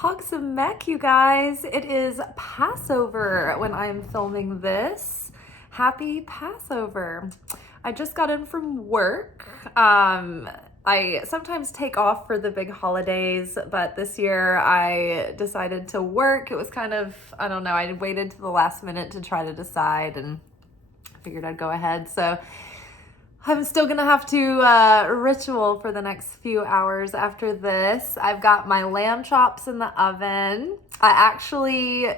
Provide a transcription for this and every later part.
Hogs of Mech, you guys. It is Passover when I'm filming this. Happy Passover. I just got in from work. I sometimes take off for the big holidays, but this year I decided to work. It was kind of, I don't know, I waited to the last minute to try to decide and figured I'd go ahead. So I'm still gonna have to ritual for the next few hours after this. I've got my lamb chops in the oven. I actually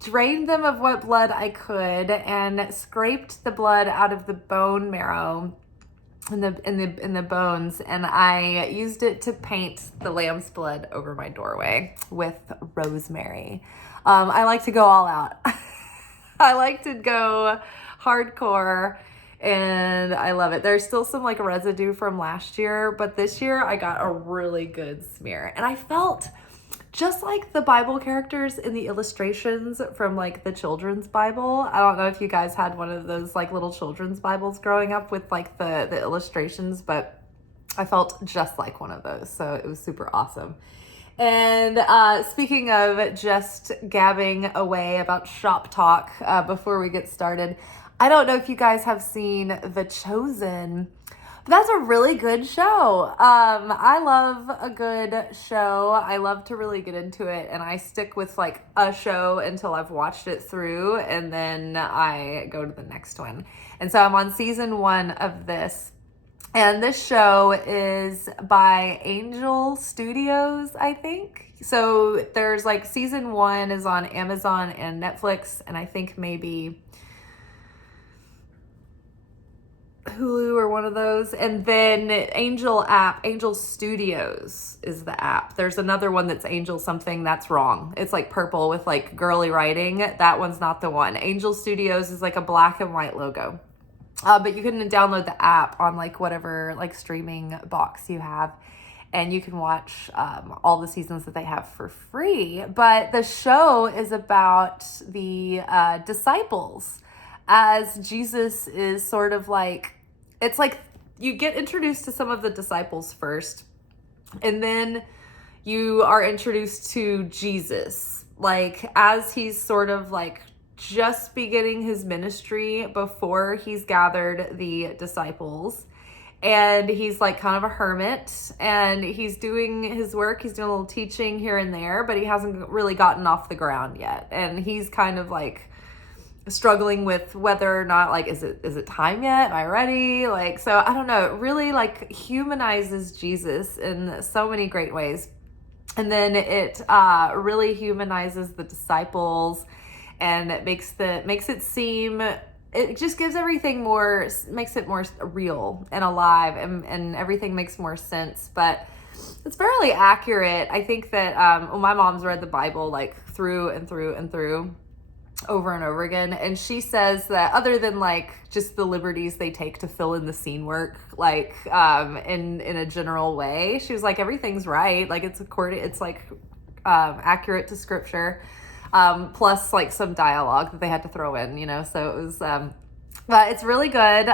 drained them of what blood I could and scraped the blood out of the bone marrow in the bones, and I used it to paint the lamb's blood over my doorway with rosemary. I like to go all out. I like to go hardcore. And I love it. There's still some like residue from last year, but this year I got a really good smear. And I felt just like the Bible characters in the illustrations from like the children's Bible. I don't know if you guys had one of those like little children's Bibles growing up with like the illustrations, but I felt just like one of those. So it was super awesome. And speaking of just gabbing away about shop talk before we get started, I don't know if you guys have seen The Chosen, but that's a really good show. I love a good show. I love to really get into it, and I stick with like a show until I've watched it through, and then I go to the next one. And so I'm on season 1 of this. And this show is by Angel Studios, I think. So there's like season 1 is on Amazon and Netflix, and I think maybe Hulu or one of those. And then Angel Studios is the app. There's another one that's Angel something, that's wrong. It's like purple with like girly writing. That one's not the one. Angel Studios is like a black and white logo. But you can download the app on like whatever like streaming box you have, and you can watch all the seasons that they have for free. But the show is about the disciples, as Jesus is sort of like, it's like you get introduced to some of the disciples first, and then you are introduced to Jesus, like as he's sort of like just beginning his ministry before he's gathered the disciples. And he's like kind of a hermit, and he's doing his work. He's doing a little teaching here and there, but he hasn't really gotten off the ground yet. And he's kind of like struggling with whether or not like, is it time yet? Am I ready? Like, so I don't know. It really like humanizes Jesus in so many great ways. And then it really humanizes the disciples, and it makes it seem, it just gives everything more, makes it more real and alive, and everything makes more sense. But it's fairly accurate. I think that my mom's read the Bible like through and through and through over and over again, and she says that other than like just the liberties they take to fill in the scene work, like in a general way, she was like, everything's right, like it's like accurate to scripture. Plus like some dialogue that they had to throw in, you know, so it was, but it's really good.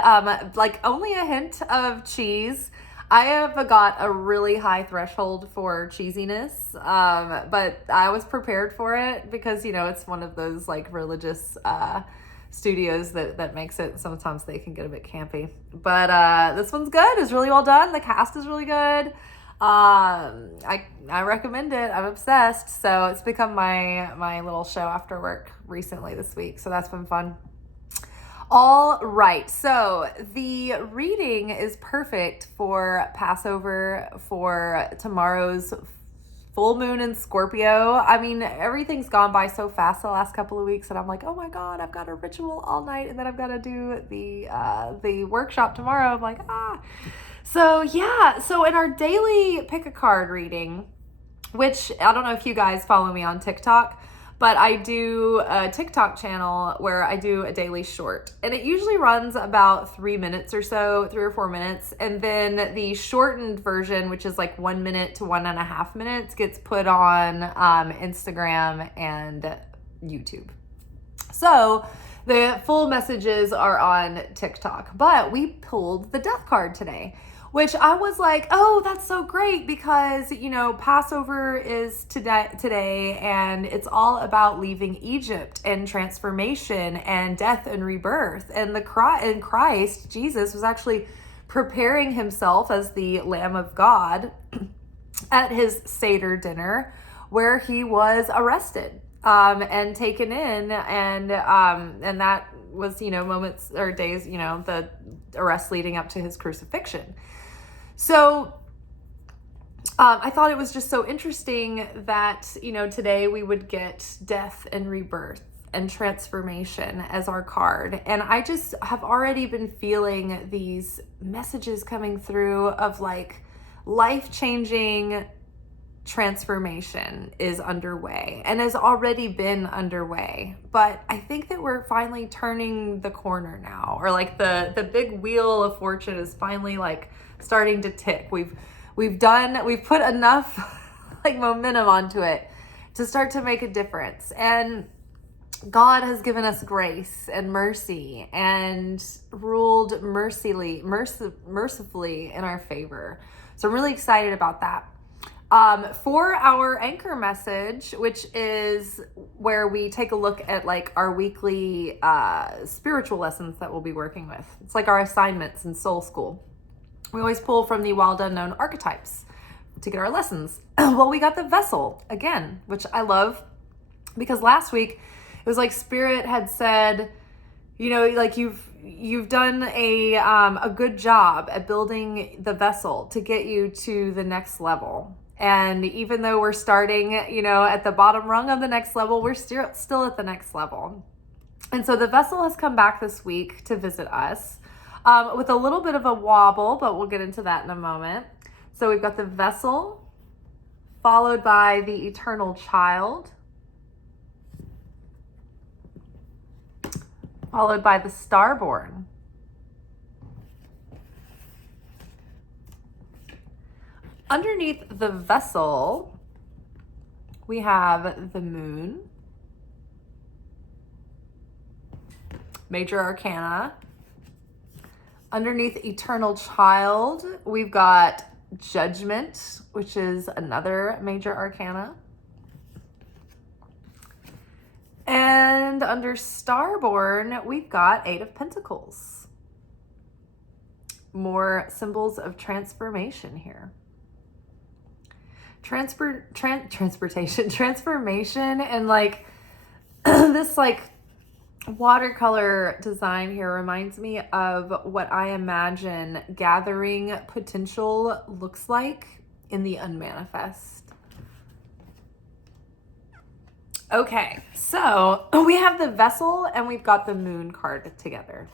Like only a hint of cheese. I have got a really high threshold for cheesiness, but I was prepared for it because, you know, it's one of those like religious, studios that makes it. Sometimes they can get a bit campy, but, this one's good. It's really well done. The cast is really good. I recommend it. I'm obsessed. So it's become my little show after work recently this week. So that's been fun. All right. So the reading is perfect for Passover, for tomorrow's full moon in Scorpio. I mean, everything's gone by so fast the last couple of weeks, and I'm like, oh my God, I've got a ritual all night, and then I've got to do the workshop tomorrow. I'm like, So yeah, so in our daily pick a card reading, which I don't know if you guys follow me on TikTok, but I do a TikTok channel where I do a daily short, and it usually runs about 3 minutes or so, 3 or 4 minutes. And then the shortened version, which is like 1 minute to 1.5 minutes, gets put on Instagram and YouTube. So the full messages are on TikTok, but we pulled the death card today, which I was like, oh, that's so great because, Passover is today and it's all about leaving Egypt and transformation and death and rebirth. And in Christ, Jesus was actually preparing himself as the Lamb of God at his Seder dinner where he was arrested and taken in. And that was, moments or days, the arrest leading up to his crucifixion. So I thought it was just so interesting that, today we would get death and rebirth and transformation as our card. And I just have already been feeling these messages coming through of like life-changing transformation is underway and has already been underway. But I think that we're finally turning the corner now, or like the big wheel of fortune is finally like starting to tick. We've put enough like momentum onto it to start to make a difference. And God has given us grace and mercy and ruled mercifully in our favor. So I'm really excited about that. For our anchor message, which is where we take a look at like our weekly spiritual lessons that we'll be working with. It's like our assignments in Soul School. We always pull from the wild unknown archetypes to get our lessons. Well, we got the vessel again, which I love because last week it was like Spirit had said, like you've done a good job at building the vessel to get you to the next level. And even though we're starting, at the bottom rung of the next level, we're still at the next level. And so the vessel has come back this week to visit us with a little bit of a wobble, but we'll get into that in a moment. So we've got the vessel followed by the eternal child, followed by the starborn. Underneath the vessel, we have the moon, major arcana. Underneath eternal child, we've got judgment, which is another major arcana. And under starborn, we've got 8 of Pentacles. More symbols of transformation here. Transformation, and like this like watercolor design here reminds me of what I imagine gathering potential looks like in the unmanifest. Okay, so we have the vessel and we've got the moon card together.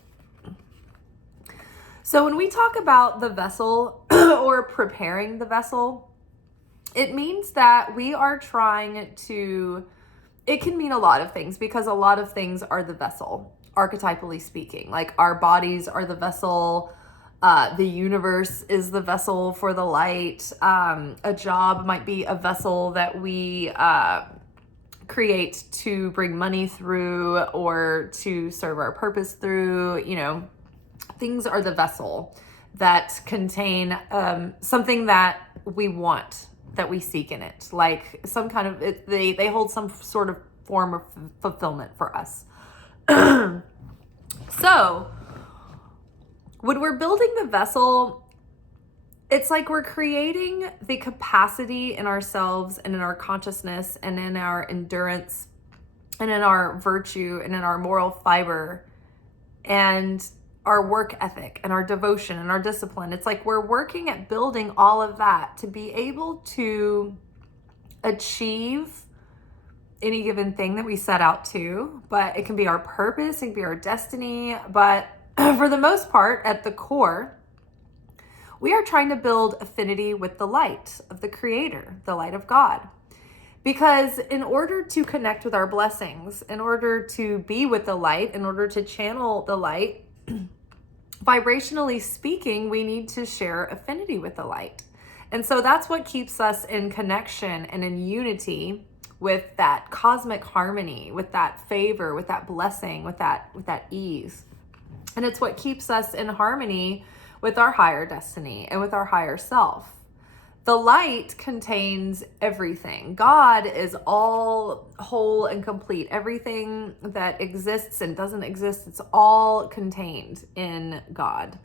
So when we talk about the vessel or preparing the vessel, it means that we are trying to, it can mean a lot of things because a lot of things are the vessel, archetypally speaking. Like our bodies are the vessel, the universe is the vessel for the light. A job might be a vessel that we create to bring money through or to serve our purpose through. Things are the vessel that contain something that we want, that we seek in it, like some kind of they hold some sort of form of fulfillment for us. So when we're building the vessel, it's like we're creating the capacity in ourselves and in our consciousness and in our endurance and in our virtue and in our moral fiber and our work ethic and our devotion and our discipline. It's like we're working at building all of that to be able to achieve any given thing that we set out to, but it can be our purpose, it can be our destiny. But for the most part, at the core, we are trying to build affinity with the light of the Creator, the light of God. Because in order to connect with our blessings, in order to be with the light, in order to channel the light, vibrationally speaking, we need to share affinity with the light. And so that's what keeps us in connection and in unity with that cosmic harmony, with that favor, with that blessing, with that ease. And it's what keeps us in harmony with our higher destiny and with our higher self. The light contains everything. God is all whole and complete. Everything that exists and doesn't exist, it's all contained in God.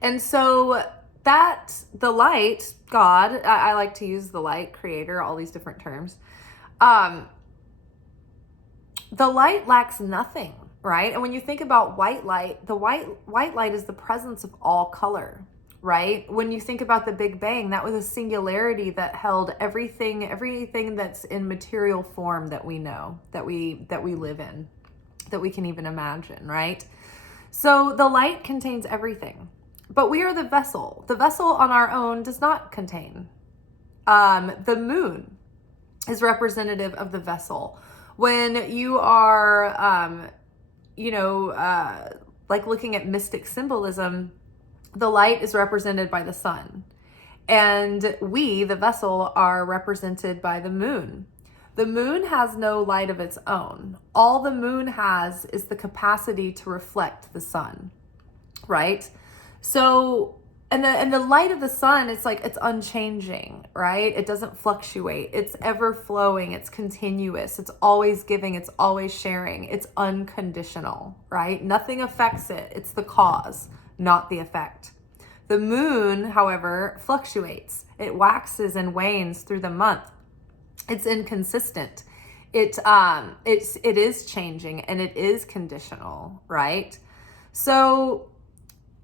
And so that the light, God, I like to use the light, creator, all these different terms. The light lacks nothing, right? And when you think about white light, the white light is the presence of all color, right? When you think about the Big Bang, that was a singularity that held everything that's in material form that we know, that we live in, that we can even imagine, right? So the light contains everything, but we are the vessel. The vessel on our own does not contain. The moon is representative of the vessel. When you are, like looking at mystic symbolism, the light is represented by the sun. And we, the vessel, are represented by the moon. The moon has no light of its own. All the moon has is the capacity to reflect the sun, right? So, and the light of the sun, it's like, it's unchanging, right? It doesn't fluctuate. It's ever flowing. It's continuous. It's always giving. It's always sharing. It's unconditional, right? Nothing affects it. It's the cause, not the effect. The moon, however, fluctuates. It waxes and wanes through the month. It's inconsistent. It is changing and it is conditional, right? So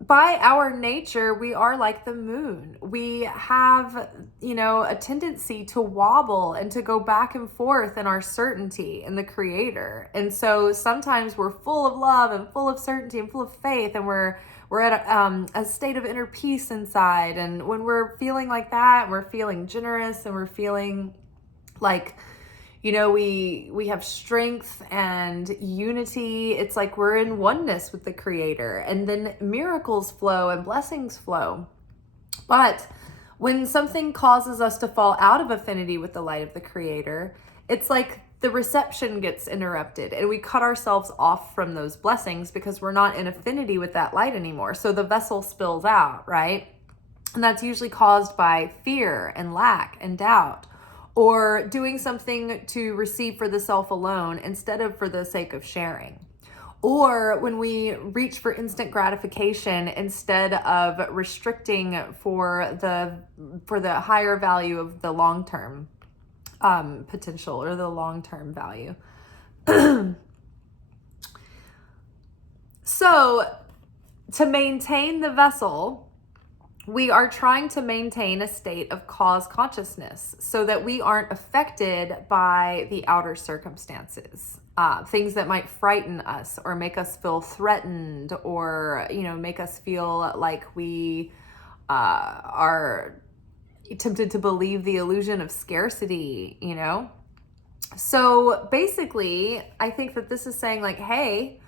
by our nature, we are like the moon. We have, a tendency to wobble and to go back and forth in our certainty in the Creator. And so sometimes we're full of love and full of certainty and full of faith, and we're at a state of inner peace inside. And when we're feeling like that, we're feeling generous and we're feeling like, we have strength and unity. It's like we're in oneness with the Creator, and then miracles flow and blessings flow. But when something causes us to fall out of affinity with the light of the Creator, it's like the reception gets interrupted and we cut ourselves off from those blessings because we're not in affinity with that light anymore. So the vessel spills out, right? And that's usually caused by fear and lack and doubt, or doing something to receive for the self alone instead of for the sake of sharing. Or when we reach for instant gratification instead of restricting for the higher value of the long-term potential or the long-term value. So to maintain the vessel, we are trying to maintain a state of cause consciousness so that we aren't affected by the outer circumstances, things that might frighten us or make us feel threatened, or, make us feel like we are tempted to believe the illusion of scarcity, So basically, I think that this is saying like, hey,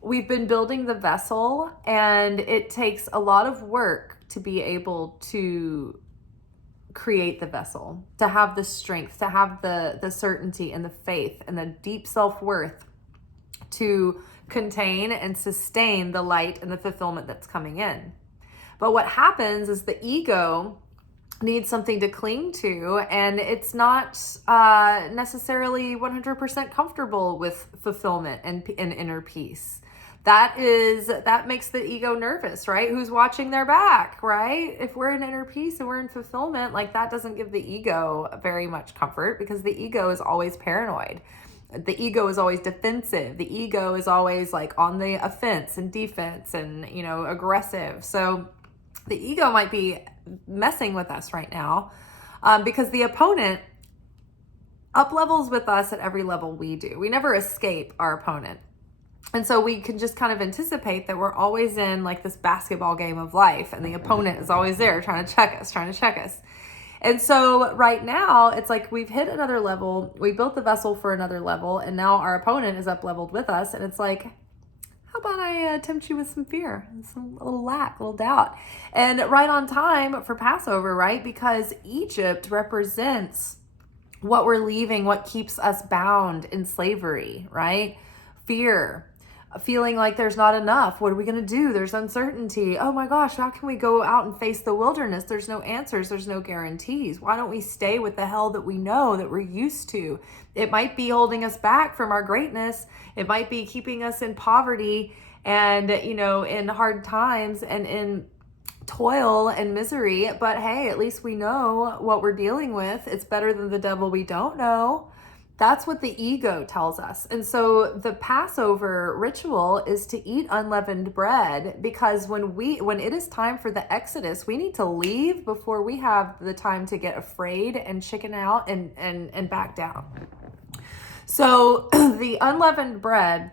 we've been building the vessel, and it takes a lot of work to be able to create the vessel, to have the strength, to have the certainty and the faith and the deep self-worth to contain and sustain the light and the fulfillment that's coming in. But what happens is the ego needs something to cling to, and it's not necessarily 100% comfortable with fulfillment and inner peace. That makes the ego nervous, right? Who's watching their back, right? If we're in inner peace and we're in fulfillment, like that doesn't give the ego very much comfort, because the ego is always paranoid. The ego is always defensive. The ego is always like on the offense and defense and, aggressive. So the ego might be messing with us right now because the opponent up levels with us at every level we do. We never escape our opponent. And so we can just kind of anticipate that we're always in like this basketball game of life, and the opponent is always there trying to check us. And so right now it's like we've hit another level. We built the vessel for another level, and now our opponent is up leveled with us. And it's like, how about I tempt you with some fear, a little lack, a little doubt. And right on time for Passover, right? Because Egypt represents what we're leaving, what keeps us bound in slavery, right? Fear. feeling like there's not enough. What are we going to do? There's uncertainty. Oh my gosh, how can we go out and face the wilderness? There's no answers. There's no guarantees. Why don't we stay with the hell that we know, that we're used to? It might be holding us back from our greatness. It might be keeping us in poverty and, in hard times and in toil and misery. But hey, at least we know what we're dealing with. It's better than the devil we don't know. That's what the ego tells us. And so the Passover ritual is to eat unleavened bread, because when it is time for the Exodus, we need to leave before we have the time to get afraid and chicken out and back down. So the unleavened bread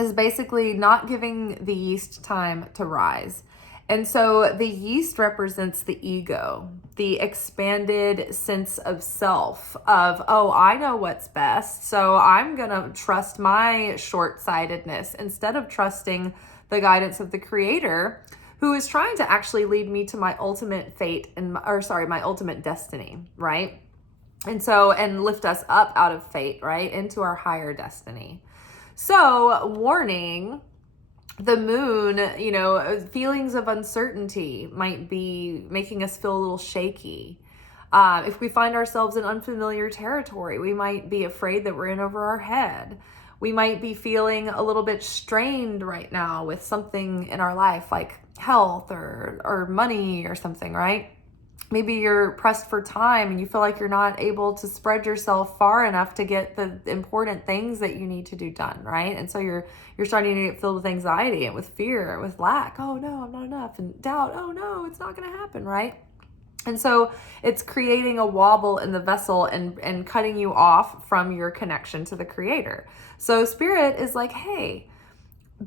is basically not giving the yeast time to rise. And so the yeast represents the ego, the expanded sense of self of, oh, I know what's best, so I'm going to trust my short-sightedness instead of trusting the guidance of the Creator, who is trying to actually lead me to my ultimate my ultimate destiny, right? And lift us up out of fate, right, into our higher destiny. So, warning, the moon, feelings of uncertainty might be making us feel a little shaky. If we find ourselves in unfamiliar territory, we might be afraid that we're in over our head. We might be feeling a little bit strained right now with something in our life, like health or money or something, right? Maybe you're pressed for time and you feel like you're not able to spread yourself far enough to get the important things that you need to do done, right? And so you're starting to get filled with anxiety and with fear and with lack. Oh no, I'm not enough. And doubt. Oh no, it's not going to happen, right? And so it's creating a wobble in the vessel and cutting you off from your connection to the Creator. So Spirit is like, hey,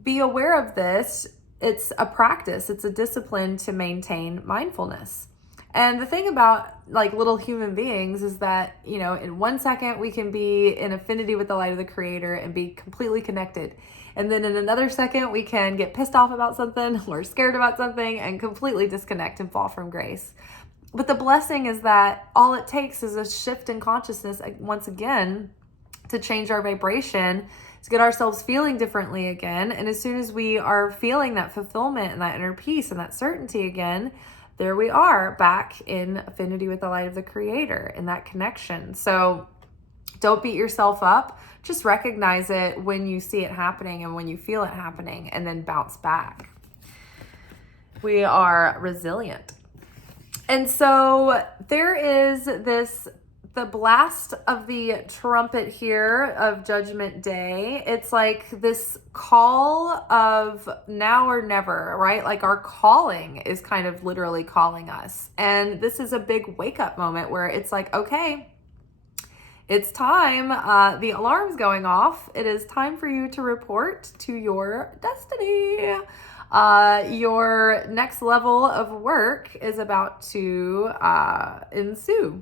be aware of this. It's a practice. It's a discipline to maintain mindfulness. And the thing about like little human beings is that, in 1 second we can be in affinity with the light of the Creator and be completely connected. And then in another second we can get pissed off about something or scared about something and completely disconnect and fall from grace. But the blessing is that all it takes is a shift in consciousness once again to change our vibration, to get ourselves feeling differently again. And as soon as we are feeling that fulfillment and that inner peace and that certainty again, there we are back in affinity with the light of the Creator in that connection. So don't beat yourself up. Just recognize it when you see it happening and when you feel it happening, and then bounce back. We are resilient. And so there is the blast of the trumpet here of Judgment Day. It's like this call of now or never, right? Like our calling is kind of literally calling us. And this is a big wake up moment where it's like, okay, it's time. The alarm's going off. It is time for you to report to your destiny. Your next level of work is about to ensue.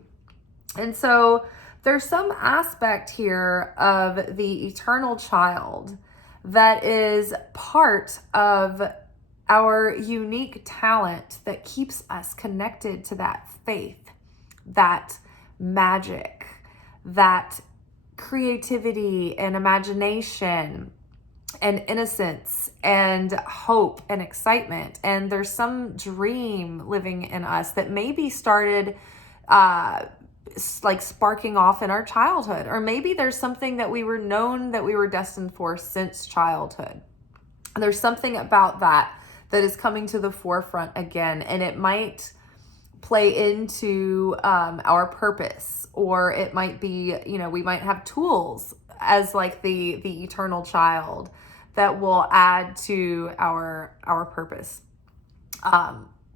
And so there's some aspect here of the eternal child that is part of our unique talent that keeps us connected to that faith, that magic, that creativity and imagination and innocence and hope and excitement. And there's some dream living in us that maybe started like sparking off in our childhood, or maybe there's something that we were known that we were destined for since childhood. There's something about that is coming to the forefront again, and it might play into our purpose, or it might be, we might have tools as like the eternal child that will add to our purpose.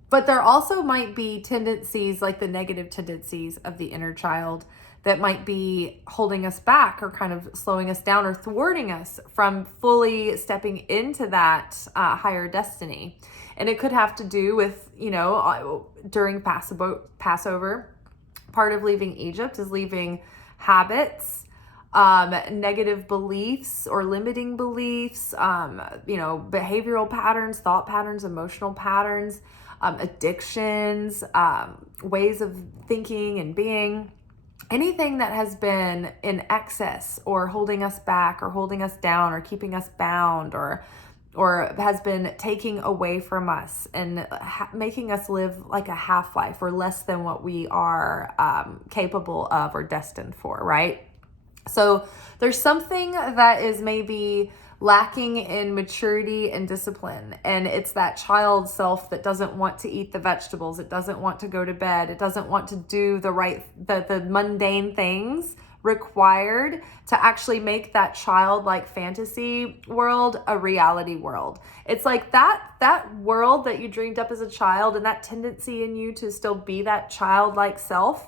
But there also might be tendencies, like the negative tendencies of the inner child, that might be holding us back or kind of slowing us down or thwarting us from fully stepping into that higher destiny. And it could have to do with, during Passover, part of leaving Egypt is leaving habits, negative beliefs or limiting beliefs, behavioral patterns, thought patterns, emotional patterns, addictions, ways of thinking and being. anything that has been in excess or holding us back or holding us down or keeping us bound or has been taking away from us and making us live like a half-life or less than what we are capable of or destined for, right? So there's something that is maybe lacking in maturity and discipline. And it's that child self that doesn't want to eat the vegetables. It doesn't want to go to bed. It doesn't want to do the mundane things required to actually make that childlike fantasy world a reality world. It's like that world that you dreamed up as a child and that tendency in you to still be that childlike self.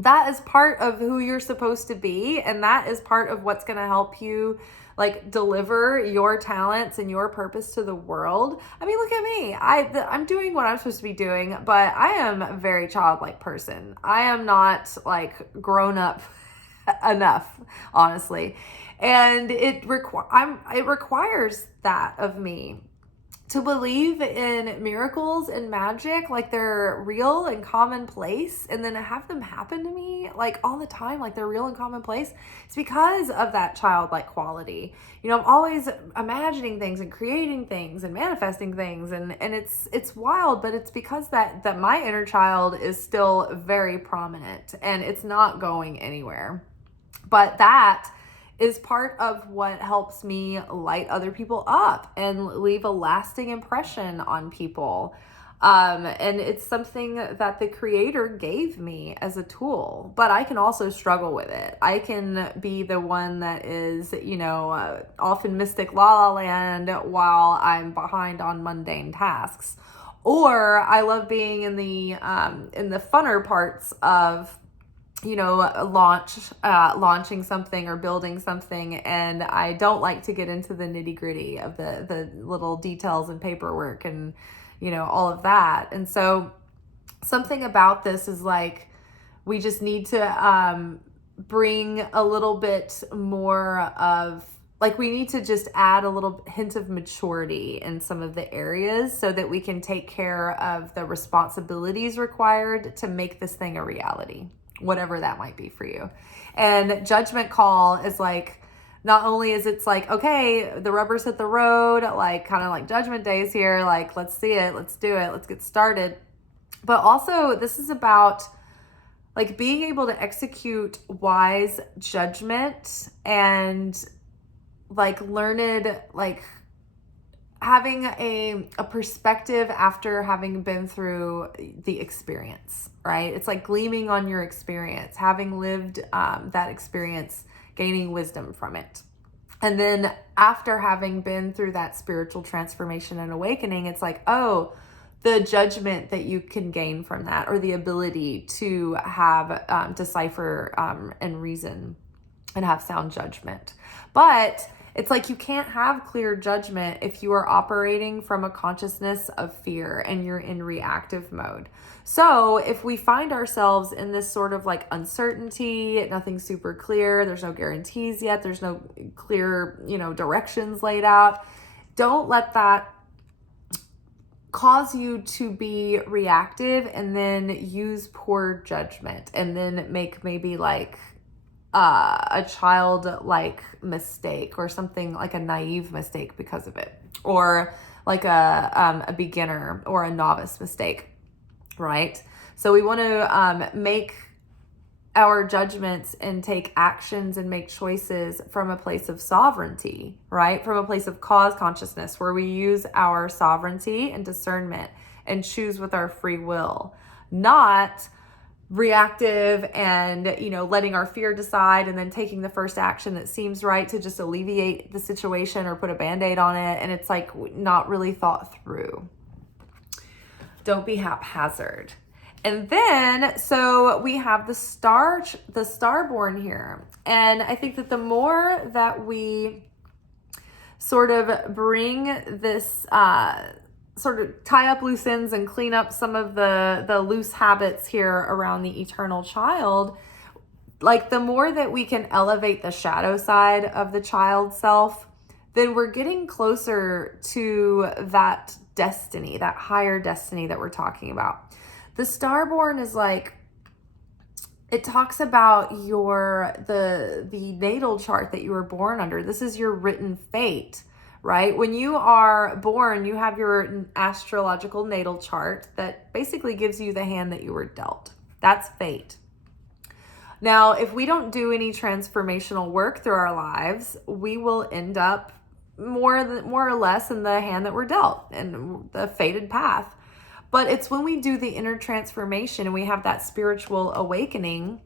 That is part of who you're supposed to be, and that is part of what's going to help you like deliver your talents and your purpose to the world. I mean, look at me. I'm doing what I'm supposed to be doing, but I am a very childlike person. I am not like grown up enough, honestly. And it requires that of me to believe in miracles and magic like they're real and commonplace, and then have them happen to me like all the time like they're real and commonplace. It's because of that childlike quality. You know, I'm always imagining things and creating things and manifesting things, and it's wild, but it's because that my inner child is still very prominent and it's not going anywhere. But that is part of what helps me light other people up and leave a lasting impression on people. And it's something that the creator gave me as a tool, but I can also struggle with it. I can be the one that is, off in mystic la la land while I'm behind on mundane tasks. Or I love being in the funner parts of launching something or building something, and I don't like to get into the nitty-gritty of the little details and paperwork and all of that. And so something about this is like we just need to bring a little bit more of, like, we need to just add a little hint of maturity in some of the areas so that we can take care of the responsibilities required to make this thing a reality, whatever that might be for you. And judgment call is like, not only is it's like, okay, the rubber's hit the road, like kind of like judgment day is here, like, let's see it, let's do it, let's get started. But also this is about like being able to execute wise judgment and like learned, like having a perspective after having been through the experience, right? It's like gleaming on your experience, having lived that experience, gaining wisdom from it. And then after having been through that spiritual transformation and awakening, it's like, oh, the judgment that you can gain from that, or the ability to have decipher and reason and have sound judgment. But it's like you can't have clear judgment if you are operating from a consciousness of fear and you're in reactive mode. So if we find ourselves in this sort of like uncertainty, nothing's super clear, there's no guarantees yet, there's no clear, directions laid out, don't let that cause you to be reactive and then use poor judgment and then make maybe like a childlike mistake or something, like a naive mistake because of it, or like a beginner or a novice mistake, right? So we want to make our judgments and take actions and make choices from a place of sovereignty, right? From a place of cause consciousness, where we use our sovereignty and discernment and choose with our free will, not reactive and letting our fear decide and then taking the first action that seems right to just alleviate the situation or put a band-aid on it, and it's like not really thought through. Don't be haphazard. And then so we have the starborn here, and I think that the more that we sort of bring this sort of tie up loose ends and clean up some of the loose habits here around the eternal child, like the more that we can elevate the shadow side of the child self, then we're getting closer to that destiny, that higher destiny that we're talking about. The starborn is like, it talks about the natal chart that you were born under. This is your written fate, right? When you are born, you have your astrological natal chart that basically gives you the hand that you were dealt. That's fate. Now, if we don't do any transformational work through our lives, we will end up more or less in the hand that we're dealt and the fated path. But it's when we do the inner transformation and we have that spiritual awakening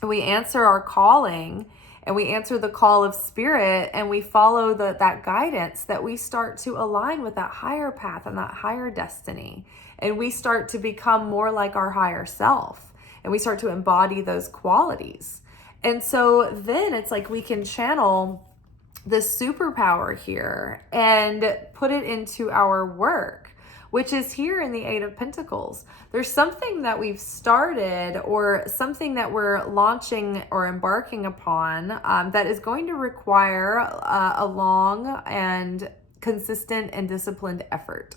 and we answer our calling and we answer the call of spirit and we follow that guidance, that we start to align with that higher path and that higher destiny. And we start to become more like our higher self and we start to embody those qualities. And so then it's like we can channel this superpower here and put it into our work, which is here in the Eight of Pentacles. There's something that we've started or something that we're launching or embarking upon that is going to require a long and consistent and disciplined effort.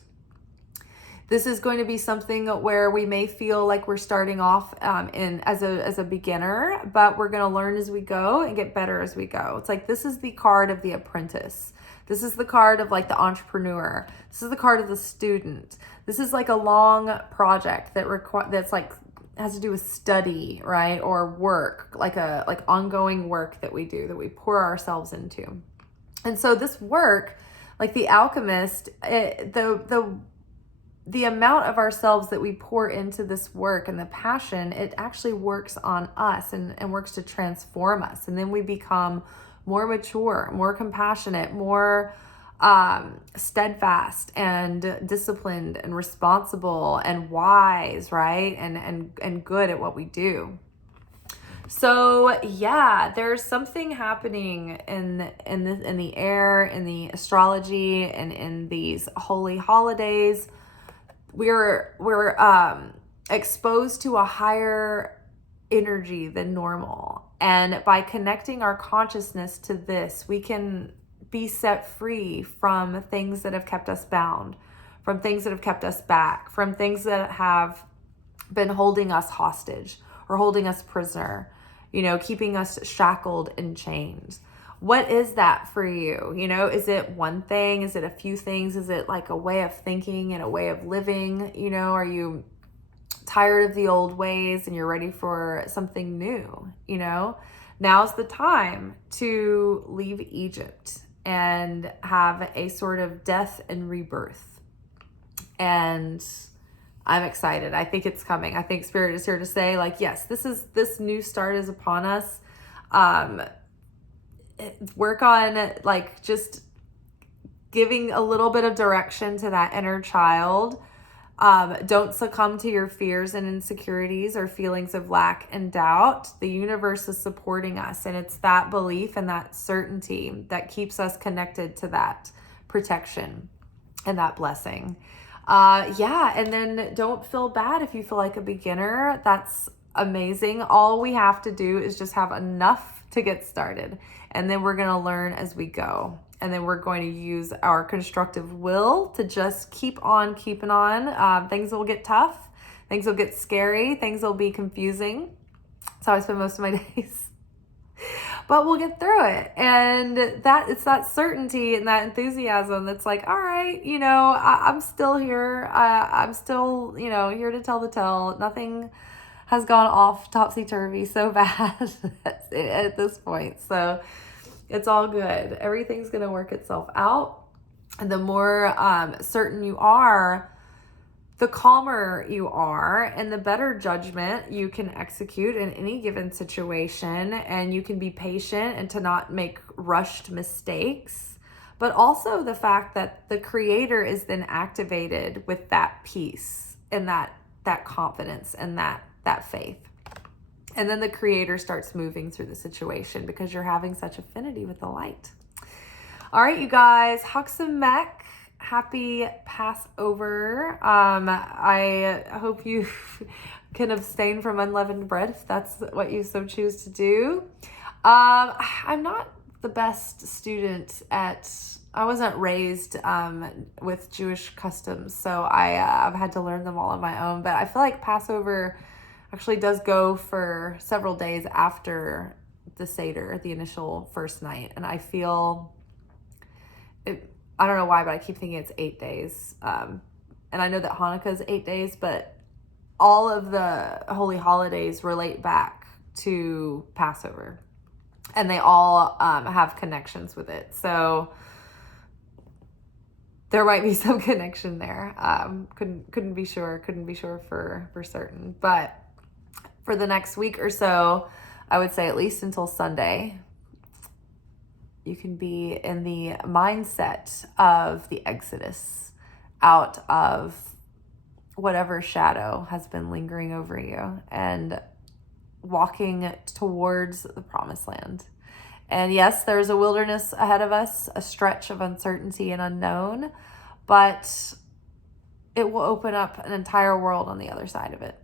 This is going to be something where we may feel like we're starting off as a beginner, but we're going to learn as we go and get better as we go. It's like this is the card of the apprentice. This is the card of like the entrepreneur. This is the card of the student. This is like a long project that's like has to do with study, right? Or work, like ongoing work that we do, that we pour ourselves into. And so this work, like the alchemist, the amount of ourselves that we pour into this work and the passion, it actually works on us and works to transform us. And then we become more mature, more compassionate, more steadfast and disciplined and responsible and wise, right? And good at what we do. So yeah, there's something happening in the air, in the astrology, and in these holy holidays. We're exposed to a higher energy than normal. And by connecting our consciousness to this, we can be set free from things that have kept us bound, from things that have kept us back, from things that have been holding us hostage or holding us prisoner, keeping us shackled and chained. What is that for you? Is it one thing? Is it a few things? Is it like a way of thinking and a way of living? Are you tired of the old ways and you're ready for something new? Now's the time to leave Egypt and have a sort of death and rebirth. And I'm excited. I think it's coming. I think Spirit is here to say, like, yes, this new start is upon us. Work on like just giving a little bit of direction to that inner child. Don't succumb to your fears and insecurities or feelings of lack and doubt. The universe is supporting us, and it's that belief and that certainty that keeps us connected to that protection and that blessing. And then don't feel bad if you feel like a beginner. That's amazing. All we have to do is just have enough to get started. And then we're going to learn as we go. And then we're going to use our constructive will to just keep on keeping on. Things will get tough. Things will get scary. Things will be confusing. That's how I spend most of my days. But we'll get through it. And it's that certainty and that enthusiasm that's like, all right, I'm still here. I'm still, here to tell the tale. Nothing has gone off topsy-turvy so bad at this point. So it's all good. Everything's going to work itself out. And the more certain you are, the calmer you are, and the better judgment you can execute in any given situation. And you can be patient and to not make rushed mistakes. But also the fact that the Creator is then activated with that peace and that confidence and that faith. And then the Creator starts moving through the situation because you're having such affinity with the light. All right, you guys, Haksamek, happy Passover. I hope you can abstain from unleavened bread if that's what you so choose to do. I'm not the best student I wasn't raised with Jewish customs, so I've had to learn them all on my own. But I feel like Passover actually does go for several days after the Seder, the initial first night. And I feel it, I don't know why, but I keep thinking it's 8 days. And I know that Hanukkah is 8 days, but all of the holy holidays relate back to Passover, and they all have connections with it. So there might be some connection there. Couldn't be sure for certain. But for the next week or so, I would say at least until Sunday, you can be in the mindset of the Exodus out of whatever shadow has been lingering over you and walking towards the promised land. And yes, there's a wilderness ahead of us, a stretch of uncertainty and unknown, but it will open up an entire world on the other side of it.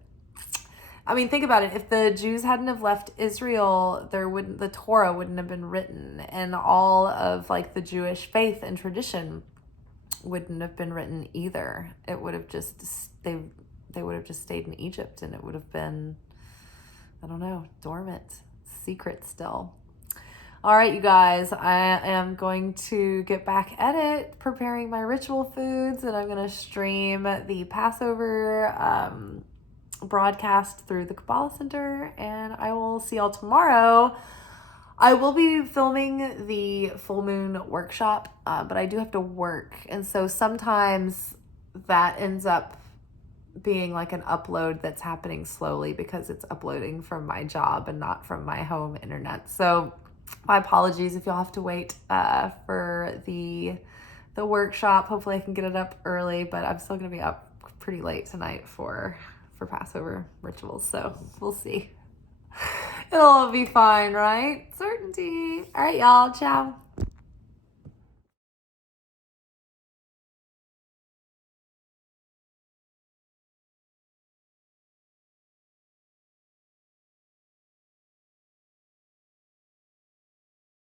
I mean, think about it. If the Jews hadn't have left Israel, the Torah wouldn't have been written, and all of like the Jewish faith and tradition wouldn't have been written either. It would have just they would have just stayed in Egypt, and it would have been, I don't know, dormant, secret still. All right, you guys, I am going to get back at it, preparing my ritual foods, and I'm going to stream the Passover broadcast through the Kabbalah Center, and I will see y'all tomorrow. I will be filming the full moon workshop, but I do have to work, and so sometimes that ends up being like an upload that's happening slowly because it's uploading from my job and not from my home internet. So my apologies if you'll have to wait for the workshop. Hopefully I can get it up early, but I'm still going to be up pretty late tonight for Passover rituals, so we'll see. It'll all be fine, right? Certainty. All right, y'all. Ciao.